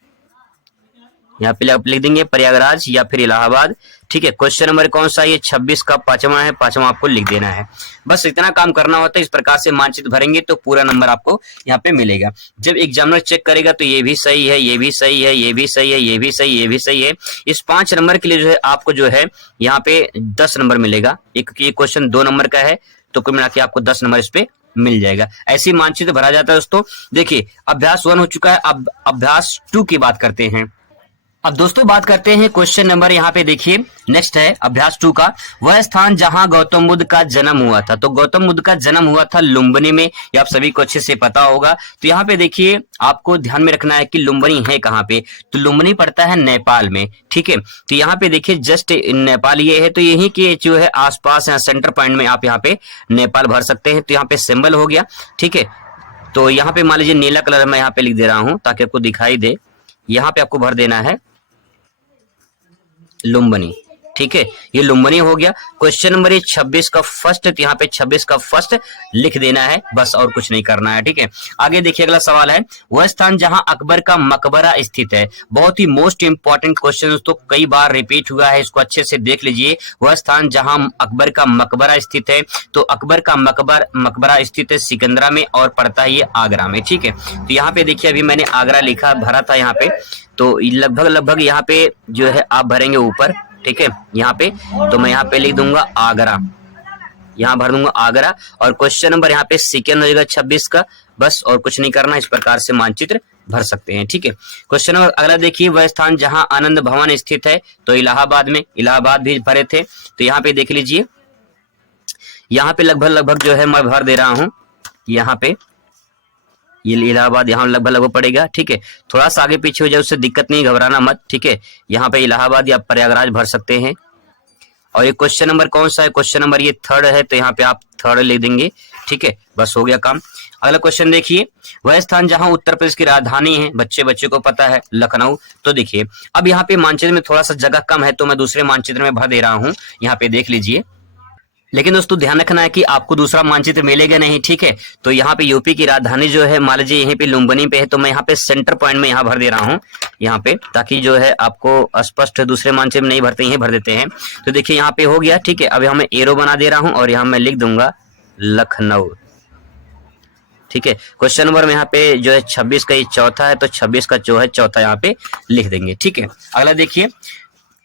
यहाँ पे लिख देंगे प्रयागराज या फिर इलाहाबाद, ठीक है। क्वेश्चन नंबर कौन सा? ये 26 का पांचवा है, पांचवा आपको लिख देना है। बस इतना काम करना होता है, इस प्रकार से मानचित्र भरेंगे तो पूरा नंबर आपको यहाँ पे मिलेगा। जब एग्जामिनर चेक करेगा तो ये भी सही है, ये भी सही है, ये भी सही है, ये भी सही, ये भी सही है। इस 5 नंबर के लिए जो है आपको जो है यहाँ पे 10 नंबर मिलेगा, क्योंकि ये क्वेश्चन 2 नंबर का है, तो कुल मिला के आपको 10 नंबर इस पे मिल जाएगा। ऐसी मानचित्र भरा जाता है दोस्तों। देखिए अभ्यास 1 हो चुका है, अब अभ्यास 2 की बात करते हैं। अब दोस्तों बात करते हैं क्वेश्चन नंबर, यहाँ पे देखिए नेक्स्ट है अभ्यास 2 का, वह स्थान जहां गौतम बुद्ध का जन्म हुआ था। तो गौतम बुद्ध का जन्म हुआ था लुम्बिनी में, ये आप सभी को अच्छे से पता होगा। तो यहाँ पे देखिए आपको ध्यान में रखना है कि लुम्बिनी है कहाँ पे? तो लुम्बिनी पड़ता है नेपाल में, ठीक है। तो यहाँ पे देखिए जस्ट नेपाल ये है, तो यही के जो है आसपास यहाँ सेंटर पॉइंट में आप यहाँ पे नेपाल भर सकते हैं। तो यहाँ पे सिंबल हो गया, ठीक है। तो यहाँ पे मान लीजिए नीला कलर मैं यहाँ पे लिख दे रहा हूँ ताकि आपको दिखाई दे, यहाँ पे आपको भर देना है लुम्बिनी, ठीक है, ये लुम्बिनी हो गया। क्वेश्चन नंबर ये 26 का फर्स्ट, तो यहाँ पे 26 का फर्स्ट लिख देना है, बस और कुछ नहीं करना है, ठीक है। आगे देखिए अगला सवाल है, वह स्थान जहां अकबर का मकबरा स्थित है। बहुत ही मोस्ट इंपॉर्टेंट क्वेश्चन दोस्तों, कई बार रिपीट हुआ है, इसको अच्छे से देख लीजिए। वह स्थान जहां अकबर का मकबरा स्थित है, तो अकबर का मकबरा स्थित है सिकंदरा में और पड़ता है ये आगरा में, ठीक है। तो यहाँ पे देखिए अभी मैंने आगरा लिखा भरा था यहाँ पे, तो लगभग यहाँ पे जो है आप भरेंगे ऊपर, ठीक है, यहाँ पे। तो मैं यहाँ पे लिख दूंगा आगरा, यहाँ भर दूंगा आगरा, और क्वेश्चन नंबर यहाँ पे सेकेंड हो जाएगा 26 का, बस और कुछ नहीं करना। इस प्रकार से मानचित्र भर सकते हैं, ठीक है। क्वेश्चन नंबर अगला देखिए, वह स्थान जहां आनंद भवन स्थित है, तो इलाहाबाद में, इलाहाबाद भी भरे थे। तो यहाँ पे देख लीजिए, यहाँ पे लगभग जो है मैं भर दे रहा हूँ, यहाँ पे ये इलाहाबाद यहाँ लगभग पड़ेगा, ठीक है। थोड़ा सा आगे पीछे हो जाए उससे दिक्कत नहीं, घबराना मत, ठीक है। यहाँ पे इलाहाबाद या प्रयागराज भर सकते हैं। और ये क्वेश्चन नंबर कौन सा है? क्वेश्चन नंबर ये 3rd है, तो यहाँ पे आप 3rd लिख देंगे, ठीक है, बस हो गया काम। अगला क्वेश्चन देखिए, वह स्थान जहां उत्तर प्रदेश की राजधानी है, बच्चे को पता है लखनऊ। तो देखिए अब यहाँ पे मानचित्र में थोड़ा सा जगह कम है, तो मैं दूसरे मानचित्र में भर दे रहा हूँ, यहाँ पे देख लीजिए। लेकिन दोस्तों ध्यान रखना है कि आपको दूसरा मानचित्र मिलेगा नहीं, ठीक है। तो यहाँ पे यूपी की राजधानी जो है मान लीजिए यहीं पे लुम्बिनी पे है, तो मैं यहाँ पे सेंटर पॉइंट में यहाँ भर दे रहा हूँ, यहाँ पे, ताकि जो है आपको स्पष्ट दूसरे मानचित्र में नहीं भरते, यहीं भर देते हैं। तो देखिए यहाँ पे हो गया, ठीक है। अब यहाँ मैं एरो बना दे रहा हूँ और यहाँ मैं लिख दूंगा लखनऊ, ठीक है। क्वेश्चन नंबर में यहाँ पे जो है 26 का ये चौथा है, तो 26 का जो है चौथा यहाँ पे लिख देंगे, ठीक है। अगला देखिए,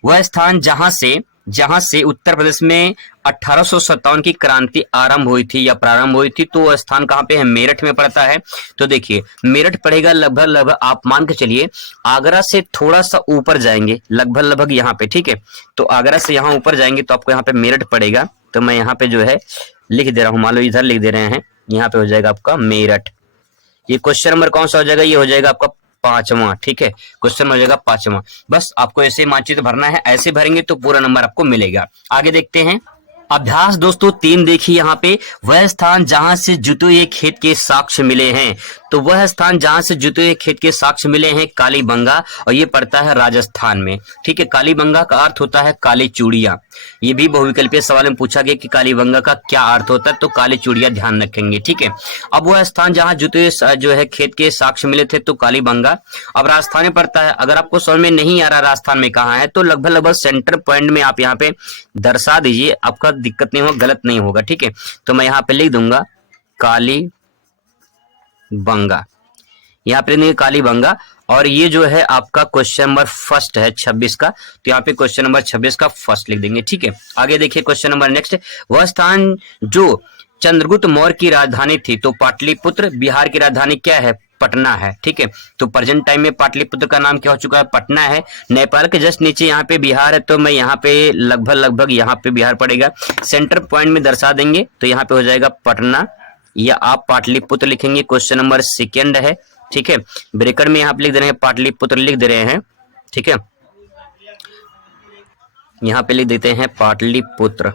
वह स्थान जहां से उत्तर प्रदेश में 1857 की क्रांति आरंभ हुई थी या प्रारंभ हुई थी, तो वह स्थान कहाँ पे है? मेरठ में पड़ता है। तो देखिए मेरठ पड़ेगा लगभग आप मान के चलिए आगरा से थोड़ा सा ऊपर जाएंगे, लगभग यहाँ पे, ठीक है। तो आगरा से यहाँ ऊपर जाएंगे तो आपको यहाँ पे मेरठ पड़ेगा। तो मैं यहाँ पे जो है लिख दे रहा हूँ, मान लो इधर लिख दे रहे हैं, यहाँ पे हो जाएगा आपका मेरठ। ये क्वेश्चन नंबर कौन सा हो जाएगा? ये हो जाएगा आपका 5वां, ठीक है, क्वेश्चन हो जाएगा 5वां। बस आपको ऐसे मानचित्र भरना है, ऐसे भरेंगे तो पूरा नंबर आपको मिलेगा। आगे देखते हैं अभ्यास दोस्तों 3 देखिए, यहाँ पे वह स्थान जहां से जुते हुए खेत के साक्ष्य मिले हैं। तो वह स्थान जहां से जुते हुए खेत के साक्ष्य मिले हैं कालीबंगा, और ये पड़ता है राजस्थान में। ठीक है, कालीबंगा का अर्थ होता है काली चूड़ियां। ये भी बहुविकल्पीय सवाल में पूछा गया कि कालीबंगा का क्या अर्थ होता है, तो काली चूड़ियां ध्यान रखेंगे। ठीक है, अब वह स्थान जहां जुते हुए जो है खेत के साक्ष्य मिले थे, तो कालीबंगा। अब राजस्थान में पड़ता है। अगर आपको समझ में नहीं आ रहा राजस्थान में कहाँ है, तो लगभग लगभग सेंटर पॉइंट में आप यहाँ पे दर्शा दीजिए, आपका दिक्कत नहीं होगा, गलत नहीं होगा। ठीक है, तो मैं यहाँ पे लिख दूंगा कालीबंगा, यहाँ पे लिखेंगे कालीबंगा। और ये जो है आपका क्वेश्चन नंबर फर्स्ट है 26 का, तो यहाँ पे क्वेश्चन नंबर 26 का फर्स्ट लिख देंगे। ठीक है, आगे देखिए क्वेश्चन नंबर नेक्स्ट, वह स्थान जो चंद्रगुप्त मौर्य की राजधानी थी, तो पाटलिपुत्र। बिहार की राजधानी क्या है? पटना है। ठीक है, तो प्रेजेंट टाइम में पाटलिपुत्र का नाम क्या हो चुका है? पटना है। नेपाल के जस्ट नीचे यहाँ पे बिहार है, तो मैं यहाँ पे लगभग यहाँ पे बिहार पड़ेगा, सेंटर पॉइंट में दर्शा देंगे, तो यहाँ पे हो जाएगा पटना, या आप पाटलिपुत्र लिखेंगे। क्वेश्चन नंबर सेकेंड है। ठीक है, ब्रैकेट में यहाँ पे लिख दे रहे हैं पाटलिपुत्र, लिख दे रहे हैं। ठीक है, यहाँ पे लिख देते हैं पाटलिपुत्र,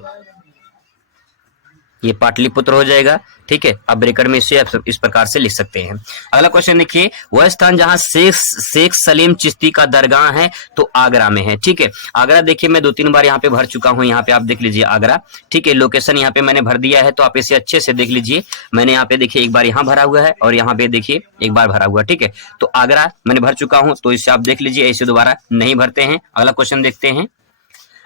ये पाटलिपुत्र हो जाएगा। ठीक है, अब ब्रैकेट में इसे आप इस प्रकार से लिख सकते हैं। अगला क्वेश्चन देखिए, वह स्थान जहां शेख सलीम चिश्ती का दरगाह है, तो आगरा में है। ठीक है, आगरा देखिए मैं 2-3 बार यहाँ पे भर चुका हूँ, यहाँ पे आप देख लीजिए आगरा। ठीक है, लोकेशन यहाँ पे मैंने भर दिया है, तो आप इसे अच्छे से देख लीजिए। मैंने यहाँ पे देखिए एक बार यहाँ भरा हुआ है, और यहाँ पे देखिए एक बार भरा हुआ। ठीक है, तो आगरा मैंने भर चुका हूँ, तो इसे आप देख लीजिए, ऐसे दोबारा नहीं भरते हैं। अगला क्वेश्चन देखते हैं।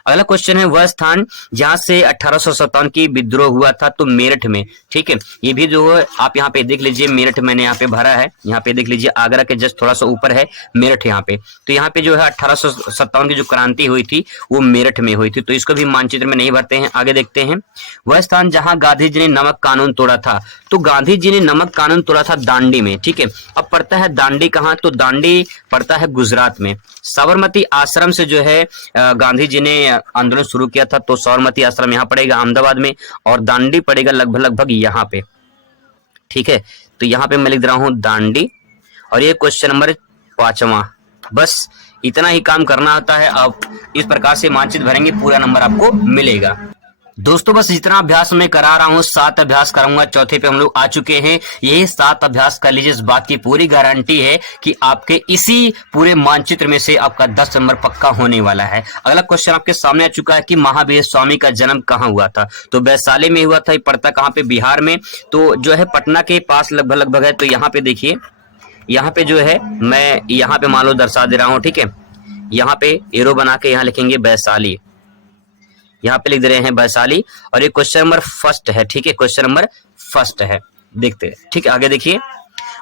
अगला क्वेश्चन है, वह स्थान जहां से 1857 की विद्रोह हुआ था, तो मेरठ में। ठीक है, ये भी जो है आप यहाँ पे देख लीजिए, मेरठ मैंने यहाँ पे भरा है, यहाँ पे देख लीजिए आगरा के जस्ट थोड़ा सा ऊपर है मेरठ यहाँ पे। तो यहाँ पे जो है 1857 की जो क्रांति हुई थी वो मेरठ में हुई थी, तो इसको भी मानचित्र में नहीं भरते हैं। आगे देखते हैं, वह स्थान जहां गांधी जी ने नमक कानून तोड़ा था, तो गांधी जी ने नमक कानून तोड़ा था दांडी में। ठीक है, अब पड़ता है दांडी कहाँ, तो दांडी पड़ता है गुजरात में। साबरमती आश्रम से जो है गांधी जी ने आंदोलन शुरू किया था, तो साबरमती आश्रम यहाँ पड़ेगा अहमदाबाद में, और दांडी पड़ेगा लगभग यहाँ पे। ठीक है, तो यहाँ पे मैं लिख रहा हूँ दांडी, और ये क्वेश्चन नंबर 5वां। बस इतना ही काम करना होता है, आप इस प्रकार से मानचित्र भरेंगे, पूरा नंबर आपको मिलेगा। दोस्तों बस जितना अभ्यास मैं करा रहा हूँ, 7 अभ्यास कराऊंगा, चौथे पे हम लोग आ चुके हैं। यही 7 अभ्यास कर लीजिए, इस बात की पूरी गारंटी है कि आपके इसी पूरे मानचित्र में से आपका 10 नंबर पक्का होने वाला है। अगला क्वेश्चन आपके सामने आ चुका है कि महावीर स्वामी का जन्म कहाँ हुआ था, तो वैशाली में हुआ था। ये पड़ता कहाँ पे? बिहार में। तो जो है पटना के पास लगभग है। तो यहाँ पे देखिए, यहाँ पे जो है मैं यहाँ पे मान लो दर्शा दे रहा हूँ। ठीक है, यहाँ पे एरो बना के यहाँ लिखेंगे वैशाली, यहाँ पे लिख दे रहे हैं वैशाली, और ये क्वेश्चन नंबर फर्स्ट है। ठीक है, क्वेश्चन नंबर फर्स्ट है, देखते हैं। ठीक है, आगे देखिए,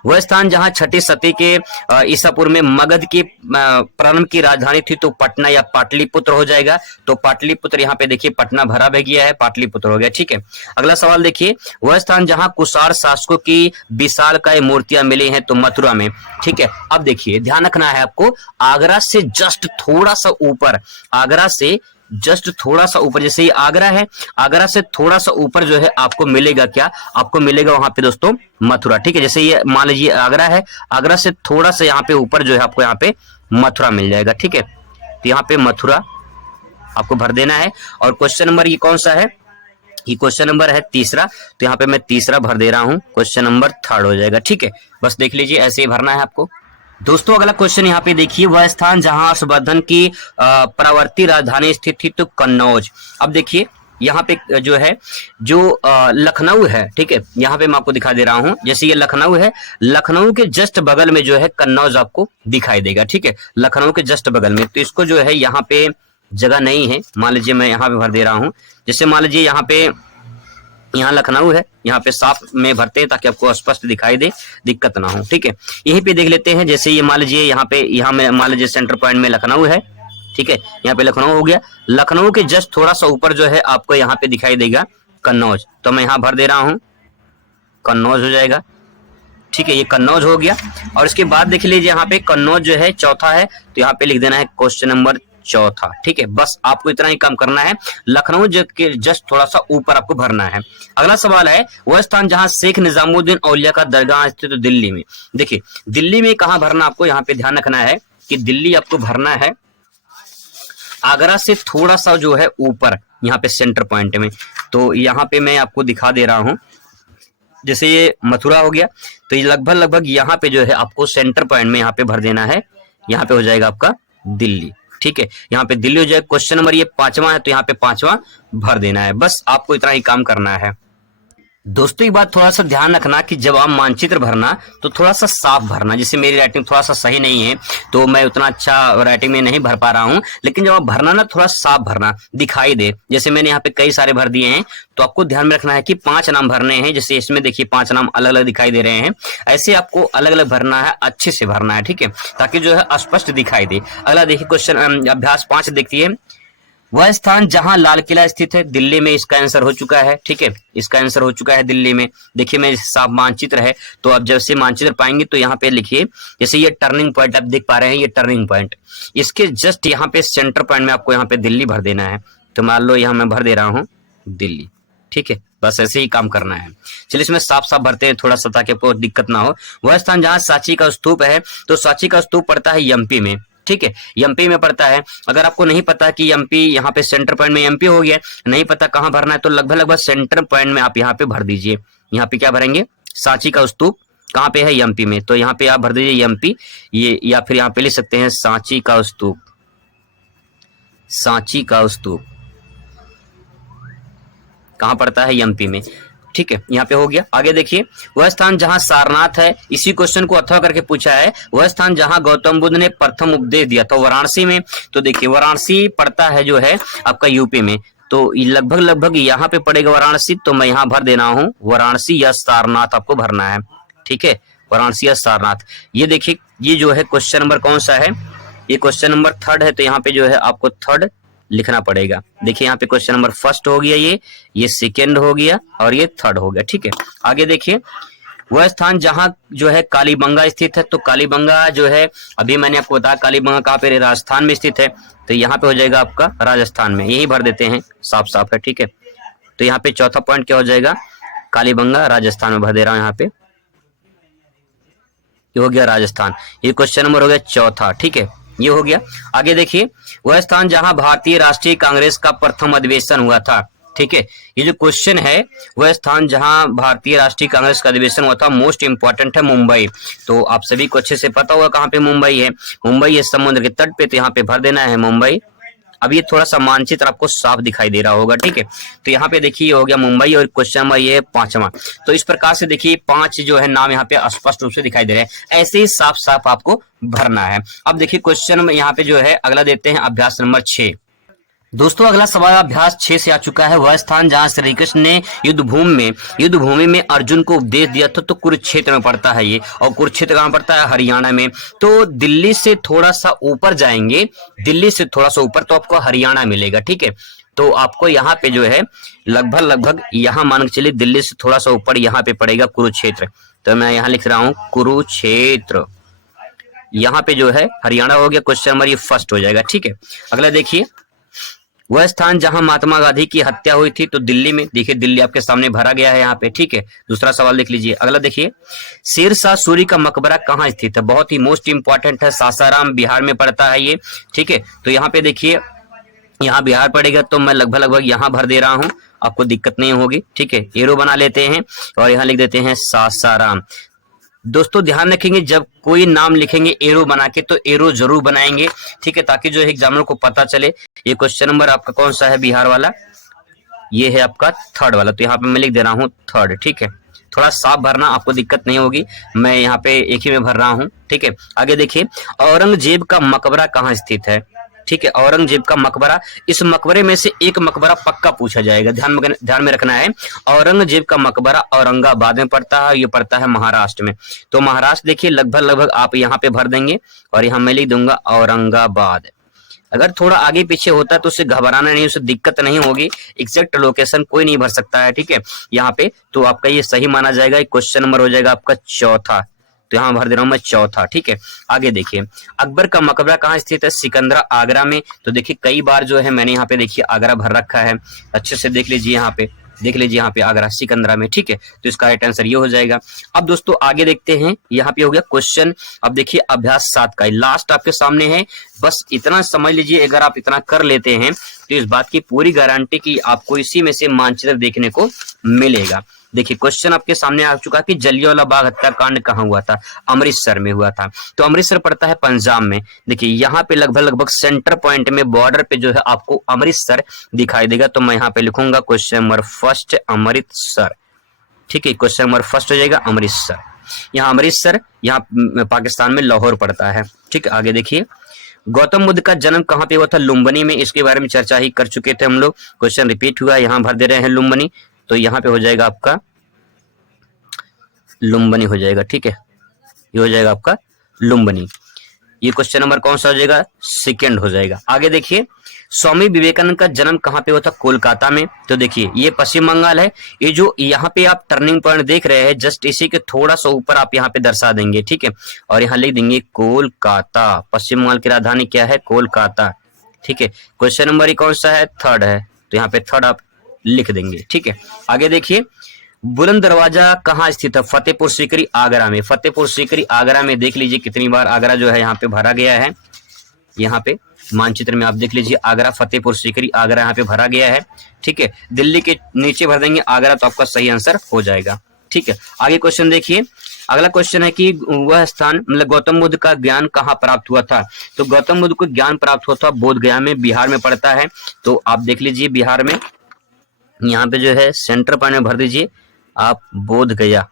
वह स्थान जहां छठी सदी के ईसापुर में मगध की प्रारंभ की राजधानी थी, तो पटना या पाटलिपुत्र हो जाएगा। तो पाटलिपुत्र यहाँ पे देखिए पटना भरा बह गया है, पाटलिपुत्र हो गया। ठीक है, अगला सवाल देखिए, वह स्थान जहां कुषाण शासकों की विशालकाय मूर्तियां मिली हैं, तो मथुरा में। ठीक है, अब देखिए ध्यान रखना है आपको, आगरा से जस्ट थोड़ा सा ऊपर, आगरा से जस्ट थोड़ा सा ऊपर, जैसे ये आगरा है, आगरा से थोड़ा सा ऊपर जो है आपको मिलेगा क्या? आपको मिलेगा वहां पे दोस्तों मथुरा। ठीक है, जैसे ये मान लीजिए आगरा है, आगरा से थोड़ा सा यहाँ पे ऊपर जो है आपको यहाँ पे मथुरा मिल जाएगा। ठीक है, तो यहाँ पे मथुरा आपको भर देना है। और क्वेश्चन नंबर ये कौन सा है? ये क्वेश्चन नंबर है 3रा, तो यहाँ पे मैं 3रा भर दे रहा हूँ, क्वेश्चन नंबर 3 हो जाएगा। ठीक है, बस देख लीजिए, ऐसे ही भरना है आपको। दोस्तों अगला क्वेश्चन यहाँ पे देखिए, वह स्थान जहां हर्षवर्धन की प्रवर्ती राजधानी स्थित थी, तो कन्नौज। अब देखिए यहाँ पे जो है जो लखनऊ है, ठीक है, यहाँ पे मैं आपको दिखा दे रहा हूँ, जैसे ये लखनऊ है, लखनऊ के जस्ट बगल में जो है कन्नौज आपको दिखाई देगा। ठीक है, लखनऊ के जस्ट बगल में, तो इसको जो है यहाँ पे जगह नहीं है, मान लीजिए मैं यहाँ पे भर दे रहा हूँ। जैसे मान लीजिए यहाँ पे, यहाँ लखनऊ है, यहाँ पे साफ में भरते हैं ताकि आपको स्पष्ट दिखाई दे, दिक्कत ना हो। ठीक है, यहीं पे देख लेते हैं, जैसे ये मान लीजिए यहाँ में मान लीजिए सेंटर पॉइंट में लखनऊ है। ठीक है, यहाँ पे लखनऊ हो गया, लखनऊ के जस्ट थोड़ा सा ऊपर जो है आपको यहाँ पे दिखाई देगा कन्नौज, तो मैं यहाँ भर दे रहा हूँ, कन्नौज हो जाएगा। ठीक है, ये कन्नौज हो गया। और इसके बाद देख लीजिए यहाँ पे कन्नौज जो है चौथा है, तो यहाँ पे लिख देना है क्वेश्चन नंबर 4। ठीक है, बस आपको इतना ही काम करना है, लखनऊ के जस्ट थोड़ा सा ऊपर आपको भरना है। अगला सवाल है, वह स्थान जहां शेख निजामुद्दीन औलिया का दरगाह स्थित तो दिल्ली में। देखिए दिल्ली में कहां भरना, आपको यहाँ पे ध्यान रखना है कि दिल्ली आपको भरना है आगरा से थोड़ा सा जो है ऊपर, यहाँ पे सेंटर पॉइंट में। तो यहाँ पे मैं आपको दिखा दे रहा हूं, जैसे ये मथुरा हो गया, तो ये लगभग यहाँ पे जो है आपको सेंटर पॉइंट में यहाँ पे भर देना है। यहाँ पे हो जाएगा आपका दिल्ली, ठीक है, यहाँ पे दिल्ली हो जाएगा। क्वेश्चन नंबर ये 5वां है, तो यहाँ पे 5वां भर देना है। बस आपको इतना ही काम करना है। दोस्तों एक बात थोड़ा सा ध्यान रखना कि जब आप मानचित्र भरना तो थोड़ा सा साफ भरना। जैसे मेरी राइटिंग थोड़ा सा सही नहीं है तो मैं उतना अच्छा राइटिंग में नहीं भर पा रहा हूं, लेकिन जब आप भरना ना थोड़ा साफ भरना, दिखाई दे। जैसे मैंने यहाँ पे कई सारे भर दिए हैं, तो आपको ध्यान में रखना है कि 5 नाम भरने हैं। जैसे इसमें देखिए 5 नाम अलग अलग दिखाई दे रहे हैं, ऐसे आपको अलग अलग भरना है, अच्छे से भरना है, ठीक है, ताकि जो है स्पष्ट दिखाई दे। अगला देखिए क्वेश्चन अभ्यास 5 देखिए, वह स्थान जहां लाल किला स्थित है, दिल्ली में इसका आंसर हो चुका है, ठीक है, इसका आंसर हो चुका है दिल्ली में। देखिए मैं साफ मानचित्र है, तो अब जब से मानचित्र पाएंगे तो यहाँ पे लिखिए, जैसे ये टर्निंग पॉइंट आप देख पा रहे हैं, ये टर्निंग पॉइंट, इसके जस्ट यहाँ पे सेंटर पॉइंट में आपको यहाँ पे दिल्ली भर देना है। तो मान लो यहाँ मैं भर दे रहा हूँ दिल्ली, ठीक है, बस ऐसे ही काम करना है। चलिए इसमें साफ साफ भरते हैं थोड़ा सा, ताकि आपको दिक्कत ना हो। वह स्थान जहां सांची का स्तूप है, तो सांची का स्तूप पड़ता है एमपी में, ठीक है, एमपी में पड़ता है। अगर आपको नहीं पता कि एमपी यहाँ पे सेंटर पॉइंट में एमपी हो गया, नहीं पता कहाँ भरना है, तो लगभग सेंटर पॉइंट में आप यहाँ पे भर दीजिए। यहाँ पे क्या भरेंगे, सांची का स्तूप कहाँ पे है, एमपी में, तो यहाँ पे आप भर दीजिए एमपी, ये, या फिर यहाँ पे लिख सकते हैं सांची का स्तूप। सांची का स्तूप कहाँ पड़ता है, एमपी में, ठीक है, यहाँ पे हो गया। आगे देखिए, वह स्थान जहां सारनाथ है, इसी क्वेश्चन को अथवा करके पूछा है। वह स्थान जहां गौतम बुद्ध ने प्रथम उपदेश दिया था, वाराणसी में। तो देखिए वाराणसी पड़ता है जो है आपका यूपी में, तो लगभग यहाँ पे पड़ेगा वाराणसी, तो मैं यहाँ भर देना हूँ वाराणसी या सारनाथ आपको भरना है, ठीक है, वाराणसी या सारनाथ। ये देखिए ये जो है क्वेश्चन नंबर कौन सा है, ये क्वेश्चन नंबर 3 है, तो यहाँ पे जो है आपको 3 लिखना पड़ेगा। देखिए यहाँ पे क्वेश्चन नंबर 1 हो गया, ये सेकंड हो गया और ये 3 हो गया, ठीक है। आगे देखिए, वह स्थान जहां जो है कालीबंगा स्थित है, तो कालीबंगा जो है अभी मैंने आपको बताया कालीबंगा कहाँ पे, राजस्थान में स्थित है, तो यहाँ पे हो जाएगा आपका राजस्थान में, यही भर देते हैं, साफ साफ है, ठीक है। तो यहाँ पे चौथा पॉइंट क्या हो जाएगा, कालीबंगा राजस्थान में भर दे रहा हूँ यहाँ पे, ये हो गया राजस्थान। ये क्वेश्चन नंबर हो गया 4, ठीक है, ये हो गया। आगे देखिए, वह स्थान जहां भारतीय राष्ट्रीय कांग्रेस का प्रथम अधिवेशन हुआ था, ठीक है, ये जो क्वेश्चन है, वह स्थान जहां भारतीय राष्ट्रीय कांग्रेस का अधिवेशन हुआ था, मोस्ट इंपॉर्टेंट है मुंबई। तो आप सभी को अच्छे से पता होगा कहाँ पे मुंबई है, मुंबई है समुद्र के तट पे, तो यहाँ पे भर देना है मुंबई। अब ये थोड़ा सा मानचित्र आपको साफ दिखाई दे रहा होगा, ठीक है, तो यहाँ पे देखिए हो गया मुंबई, और क्वेश्चन नंबर ये 5वां। तो इस प्रकार से देखिए 5 जो है नाम यहाँ पे स्पष्ट रूप से दिखाई दे रहे हैं, ऐसे ही साफ साफ आपको भरना है। अब देखिए क्वेश्चन में यहाँ पे जो है अगला देते हैं अभ्यास नंबर 6। दोस्तों अगला सवाल अभ्यास 6 से आ चुका है, वह स्थान जहां श्री कृष्ण ने युद्धभूमि में अर्जुन को उपदेश दिया था, तो कुरुक्षेत्र में पड़ता है ये, और कुरुक्षेत्र कहां पड़ता है, हरियाणा में। तो दिल्ली से थोड़ा सा ऊपर जाएंगे, दिल्ली से थोड़ा सा ऊपर तो आपको हरियाणा मिलेगा, ठीक है। तो आपको यहाँ पे जो है लगभग यहाँ मान के चलिए दिल्ली से थोड़ा सा ऊपर यहाँ पे पड़ेगा कुरुक्षेत्र, तो मैं यहाँ लिख रहा हूँ कुरुक्षेत्र, यहाँ पे जो है हरियाणा हो गया। क्वेश्चन नंबर ये 1 हो जाएगा, ठीक है। अगला देखिए, वह स्थान जहां महात्मा गांधी की हत्या हुई थी, तो दिल्ली में, देखिए दिल्ली आपके सामने भरा गया है यहाँ पे, ठीक है। दूसरा सवाल देख लीजिए। अगला देखिए, शेरशाह सूरी का मकबरा कहाँ स्थित है, बहुत ही मोस्ट इंपॉर्टेंट है, सासाराम बिहार में पड़ता है ये, ठीक है। तो यहाँ पे देखिए, यहाँ बिहार पड़ेगा, तो मैं लगभग यहाँ भर दे रहा हूँ, आपको दिक्कत नहीं होगी, ठीक है। एरो बना लेते हैं और यहाँ लिख देते हैं सासाराम। दोस्तों ध्यान रखेंगे, जब कोई नाम लिखेंगे एरो बना के, तो एरो जरूर बनाएंगे, ठीक है, ताकि जो है एग्जामिनर को पता चले। ये क्वेश्चन नंबर आपका कौन सा है, बिहार वाला, ये है आपका 3 वाला, तो यहाँ पे मैं लिख दे रहा हूँ 3, ठीक है। थोड़ा साफ भरना, आपको दिक्कत नहीं होगी, मैं यहाँ पे एक ही में भर रहा हूँ, ठीक है। आगे देखिए, औरंगजेब का मकबरा कहाँ स्थित है, ठीक है, औरंगजेब का मकबरा, इस मकबरे में से एक मकबरा पक्का पूछा जाएगा, ध्यान में रखना है। औरंगजेब का मकबरा औरंगाबाद में पड़ता है, ये पड़ता है महाराष्ट्र में। तो महाराष्ट्र देखिए लगभग आप यहाँ पे भर देंगे, और यहाँ मैं लिख दूंगा औरंगाबाद। अगर थोड़ा आगे पीछे होता है तो उससे घबराना नहीं, उससे दिक्कत नहीं होगी, एग्जैक्ट लोकेशन कोई नहीं भर सकता है, ठीक है, यहाँ पे। तो आपका ये सही माना जाएगा, क्वेश्चन नंबर हो जाएगा आपका 4, तो यहाँ भर दे रहा हूं मैं 4, ठीक है। आगे देखिए, अकबर का मकबरा कहाँ स्थित है, सिकंदरा आगरा में। तो देखिए कई बार जो है मैंने यहाँ पे देखिए आगरा भर रखा है, अच्छे से देख लीजिए, यहाँ पे देख लीजिए, यहाँ पे आगरा सिकंदरा में, ठीक है। तो इसका राइट आंसर ये हो जाएगा। अब दोस्तों आगे देखते हैं, यहाँ पे हो गया क्वेश्चन, अब देखिए अभ्यास 7 का लास्ट आपके सामने है। बस इतना समझ लीजिए, अगर आप इतना कर लेते हैं तो इस बात की पूरी गारंटी कि आपको इसी में से मानचित्र देखने को मिलेगा। देखिए क्वेश्चन आपके सामने आ चुका है कि जलियांवाला बाग हत्याकांड कहाँ हुआ था, अमृतसर में हुआ था। तो अमृतसर पड़ता है पंजाब में। देखिए यहाँ पे लगभग सेंटर पॉइंट में बॉर्डर पे जो है आपको अमृतसर दिखाई देगा। तो मैं यहाँ पे लिखूंगा क्वेश्चन नंबर फर्स्ट अमृतसर। ठीक है, क्वेश्चन नंबर फर्स्ट हो जाएगा अमृतसर। यहाँ अमृतसर, यहाँ पाकिस्तान में लाहौर पड़ता है। ठीक है, आगे देखिए गौतम बुद्ध का जन्म कहाँ पे हुआ था, लुम्बिनी में। इसके बारे में चर्चा ही कर चुके थे हम लोग, क्वेश्चन रिपीट हुआ, यहाँ भर दे रहे हैं लुम्बिनी। तो यहाँ पे हो जाएगा आपका लुम्बिनी हो जाएगा। ठीक है, ये हो जाएगा आपका लुम्बिनी। ये क्वेश्चन नंबर कौन सा हो जाएगा, सेकंड हो जाएगा। आगे देखिए स्वामी विवेकानंद का जन्म कहाँ पे हुआ था, कोलकाता में। तो देखिए ये पश्चिम बंगाल है। ये जो यहाँ पे आप टर्निंग पॉइंट देख रहे हैं, जस्ट इसी के थोड़ा सा ऊपर आप यहाँ पे दर्शा देंगे। ठीक है, और यहाँ लिख देंगे कोलकाता। पश्चिम बंगाल की राजधानी क्या है, कोलकाता। ठीक है, क्वेश्चन नंबर कौन सा है, थर्ड है। तो यहाँ पे थर्ड आप लिख देंगे। ठीक है, आगे देखिए बुलंद दरवाजा कहाँ स्थित है, फतेहपुर सीकरी आगरा में। फतेहपुर सीकरी आगरा में देख लीजिए कितनी बार आगरा जो है यहाँ पे भरा गया है। यहाँ पे मानचित्र में आप देख लीजिए आगरा, फतेहपुर सीकरी आगरा यहाँ पे भरा गया है। ठीक है, दिल्ली के नीचे भर देंगे आगरा, तो आपका सही आंसर हो जाएगा। ठीक है, आगे क्वेश्चन देखिए। अगला क्वेश्चन है कि वह स्थान मतलब गौतम बुद्ध का ज्ञान कहाँ प्राप्त हुआ था। तो गौतम बुद्ध को ज्ञान प्राप्त हुआ था बोध गया में, बिहार में पड़ता है। तो आप देख लीजिए बिहार में, यहाँ पे जो है सेंटर पॉइंट में भर दीजिए आप बोध गया,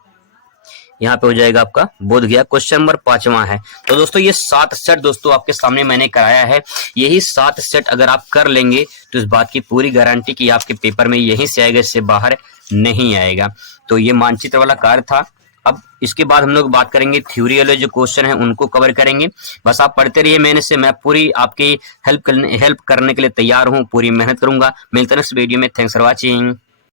यहाँ पे हो जाएगा आपका बोध गया। क्वेश्चन नंबर 5वां है। तो दोस्तों ये 7 सेट दोस्तों आपके सामने मैंने कराया है। यही 7 सेट अगर आप कर लेंगे तो इस बात की पूरी गारंटी कि आपके पेपर में यहीं से आएगा, इससे बाहर नहीं आएगा। तो ये मानचित्र वाला कार्य था। अब इसके बाद हम लोग बात करेंगे थ्योरी वाले जो क्वेश्चन है उनको कवर करेंगे। बस आप पढ़ते रहिए, मैं पूरी आपकी हेल्प करने के लिए तैयार हूँ, पूरी मेहनत करूंगा। मिलते हैं नेक्स्ट वीडियो में। Thanks for watching.